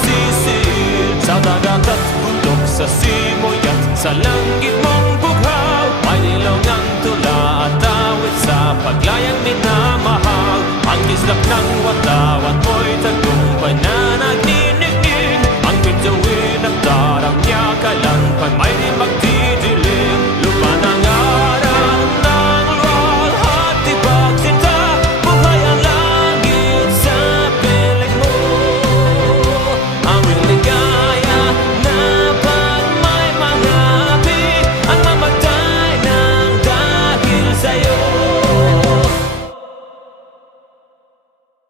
masisid. Sa dagat at bundok, sa simoy at sa langit mong bughaw, may nilong ang tula at awit sa paglayang minamahal. Ang kislap ng